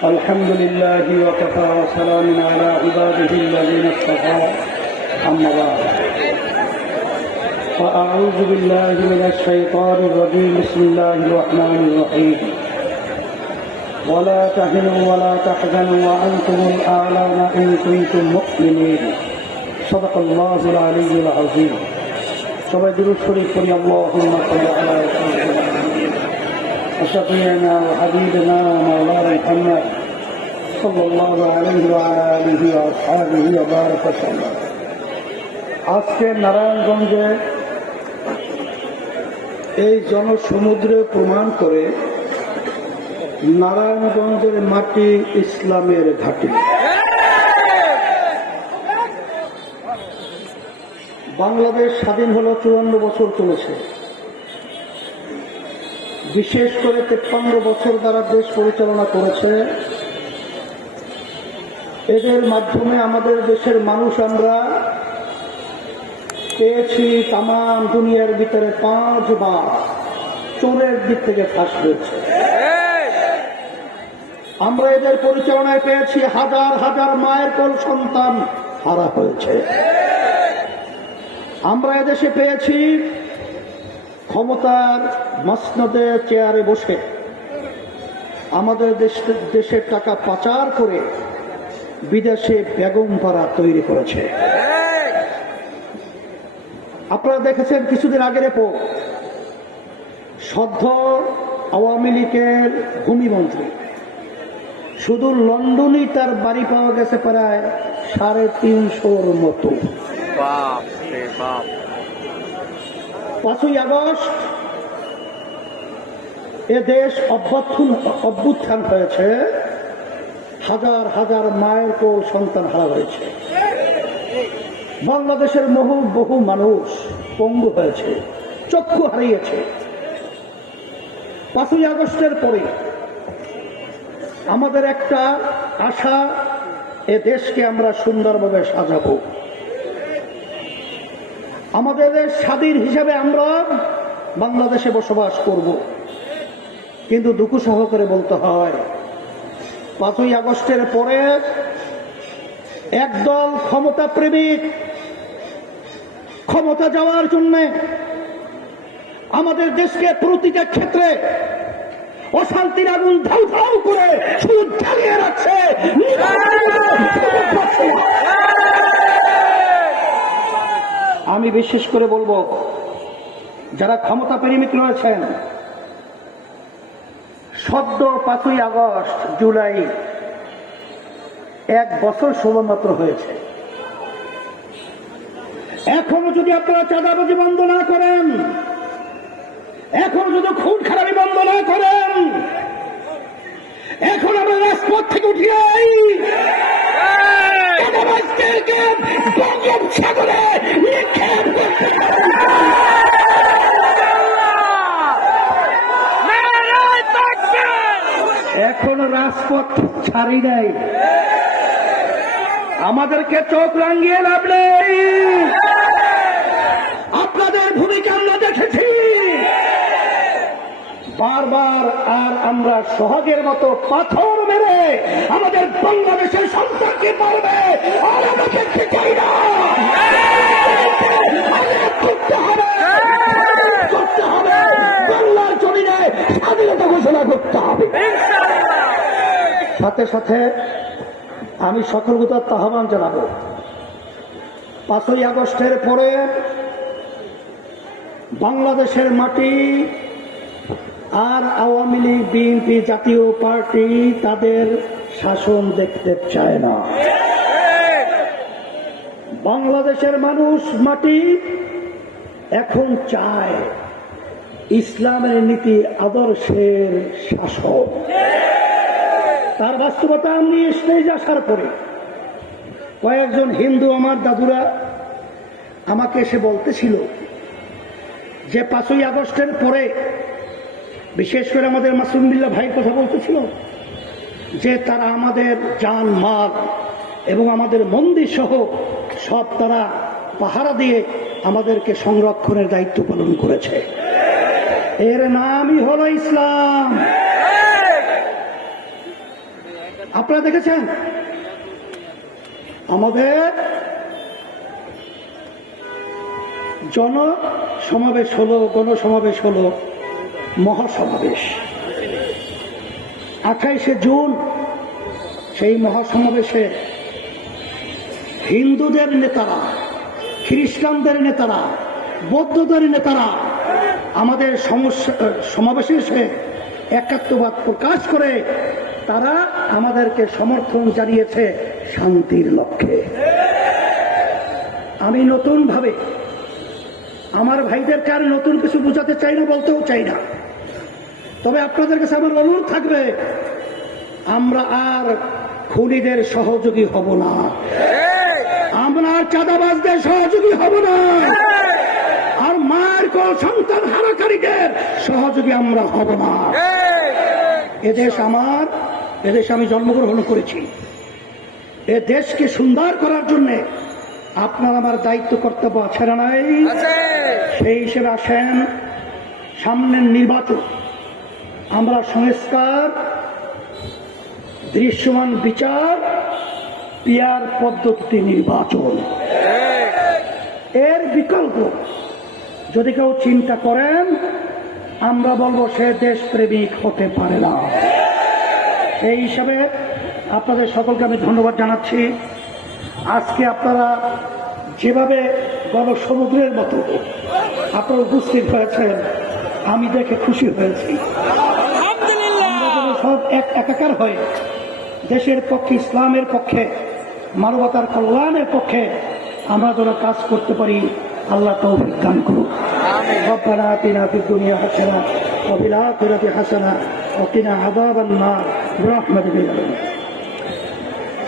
الحمد لله وكفى وسلام على عباده الذين اصطفى أما بعد فأعوذ بالله من الشيطان الرجيم بسم الله الرحمن الرحيم ولا تهنوا ولا تحزنوا وأنتم الأعلون إن كنتم مؤمنين صدق الله العلي العظيم সবাই দুরূদ শরীফ পড়ি اللهم صل على سيدنا وشفيعنا وحبيبنا مولانا محمد صلى الله عليه وعلى آله وأصحابه وبارك وسلم। আজকে নারায়ণগঞ্জে এই জনসমুদ্রে প্রমাণ করে নারায়ণগঞ্জের মাটি ইসলামের ঘাঁটি। বাংলাদেশ স্বাধীন হলো 54 বছর চলেছে। বিশেষ করে 53 বছর দ্বারা দেশ পরিচালনা করেছে। এদের মাধ্যমে আমাদের দেশের মানুষ আমরা পেয়েছি তামাম দুনিয়ার ভিতরে 5 বার চোরের দিক থেকে ফাঁস হয়েছে। আমরা এদের পরিচালনায় পেয়েছি হাজার হাজার মায়ের কোল সন্তান হারা হয়েছে। আমরা এদেশে পেয়েছি ক্ষমতার মসনদে চেয়ারে বসে আমাদের দেশের টাকা পাচার করে বিদেশে বেগম পাড়া তৈরি করেছে। আপনারা দেখেছেন কিছুদিন আগের সদ্য আওয়ামী লীগের ভূমিমন্ত্রী শুধু লন্ডনই তার বাড়ি পাওয়া গেছে প্রায় 350-র মতো। 5ই আগস্ট এ দেশ অভ্যুত্থান হয়েছে, হাজার হাজার মায়ের কোল সন্তান হারা হয়েছে। বাংলাদেশের বহু মানুষ পঙ্গু হয়েছে, চক্ষু হারিয়েছে। 5ই আগস্টের পরে আমাদের একটা আশা, এ দেশকে আমরা সুন্দরভাবে সাজাবো। আমাদের দেশ স্বাধীন হিসাবে আমরা বাংলাদেশে বসবাস করব। কিন্তু দুঃখ সহকারে বলতে হয় 5ই আগস্টের পরে একদল ক্ষমতা প্রেমিক ক্ষমতা যাওয়ার জন্য আমাদের দেশকে প্রতিটা ক্ষেত্রে অশান্তির আগুন ধাউ ধাউ করে শুধু জ্বালিয়ে রাখছে। আমি বিশেষ করে বলবো যারা ক্ষমতা প্রেমিক রয়েছেন, সদ্য 5ই আগস্ট জুলাই 1 বছর সবেমাত্র হয়েছে। এখনো যদি আপনারা চাঁদাবাজি বন্ধ না করেন, এখনো যদি খুন খারাপি বন্ধ না করেন, এখন আমরা রাজপথ থেকে উঠিয়ে সাগরে নিক্ষেপ করতে এখনো রাজপথ ছাড়ি নাই। আমাদেরকে চোখ রাঙিয়ে লাভ নেই। আপনাদের ভূমিকা আমরা দেখেছি বারবার, আর আমরা সোহাগের মতো পাথর মেরে আমাদের বাংলাদেশের সন্তানকে পারবে আর আমাদের চাই না। করতে হবে বাংলার জমিনে স্বাধীনতা ঘোষণা করতে হবে। সাথে সাথে আমি সকলকে আহ্বান জানাবো, 5ই আগস্টের পরে বাংলাদেশের মাটি আর আওয়ামী লীগ, বিএনপি, জাতীয় পার্টি তাদের শাসন দেখতে চায় না। বাংলাদেশের মানুষ মাটি এখন চায় ইসলামের নীতি আদর্শের শাসন। তার বাস্তবতা আমি স্টেজে আসার পরে কয়েকজন হিন্দু আমার দাদুরা আমাকে এসে বলতেছিল যে 5ই আগস্টের পরে, বিশেষ করে আমাদের মাসুম বিল্লাহ ভাই কথা বলতেছিল যে তারা আমাদের জান মাল এবং আমাদের মন্দির সহ সব তারা পাহারা দিয়ে আমাদেরকে সংরক্ষণের দায়িত্ব পালন করেছে। এর নামই হলো ইসলাম। আপনারা দেখেছেন আমাদের জনসমাবেশ হলো, গণসমাবেশ হলো, মহাসমাবেশ 28শে জুন। সেই মহাসমাবেশে হিন্দুদের নেতারা, খ্রিস্টানদের নেতারা, বৌদ্ধদের নেতারা আমাদের সমাবেশে এসে একাত্মবাদ প্রকাশ করে তারা আমাদেরকে সমর্থন জানিয়েছে শান্তির লক্ষ্যে। আমি নতুনভাবে আমার ভাইদেরকে আর নতুন কিছু বোঝাতে চাই না, বলতেও চাই না। তবে আপনাদের কাছে আমার অনুরোধ থাকবে, আমরা আর খুনিদের সহযোগী হব না, আমরা আর চাঁদাবাজদের সহযোগী হব না, আর মায়ের কোল সন্তান হারাকারীদের সহযোগী আমরা হব না। এদেশ আমার, এদেশে আমি জন্মগ্রহণ করেছি। এ দেশকে সুন্দর করার জন্য আপনার আমার দায়িত্ব কর্তব্য আছে না নাই? সেই হিসেবে আসেন, সামনের নির্বাচন আমরা সংস্কার, দৃশ্যমান বিচার, পিয়ার পদ্ধতি নির্বাচন, এর বিকল্প যদি কেউ চিন্তা করেন আমরা বলবো সে দেশপ্রেমিক হতে পারে না। এই হিসাবে আপনাদের সকলকে আমি ধন্যবাদ জানাচ্ছি। আজকে আপনারা যেভাবে গণসমুদ্রের মতো আপনারা উপস্থিত হয়েছেন, আমি দেখে খুশি হয়েছি। আমরা যেন সব একাকার হয়ে দেশের পক্ষে, ইসলামের পক্ষে, মানবতার কল্যাণের পক্ষে আমরা যেন কাজ করতে পারি, আল্লাহ তৌফিক দান করুন। রব্বানা আতিনা ফিদ দুনিয়া হাসানাহ ওয়া ফিল আখিরাতি হাসানাহ ওয়া কিনা আযাবান নার বিরহমাতিকা ইয়া আরহাম।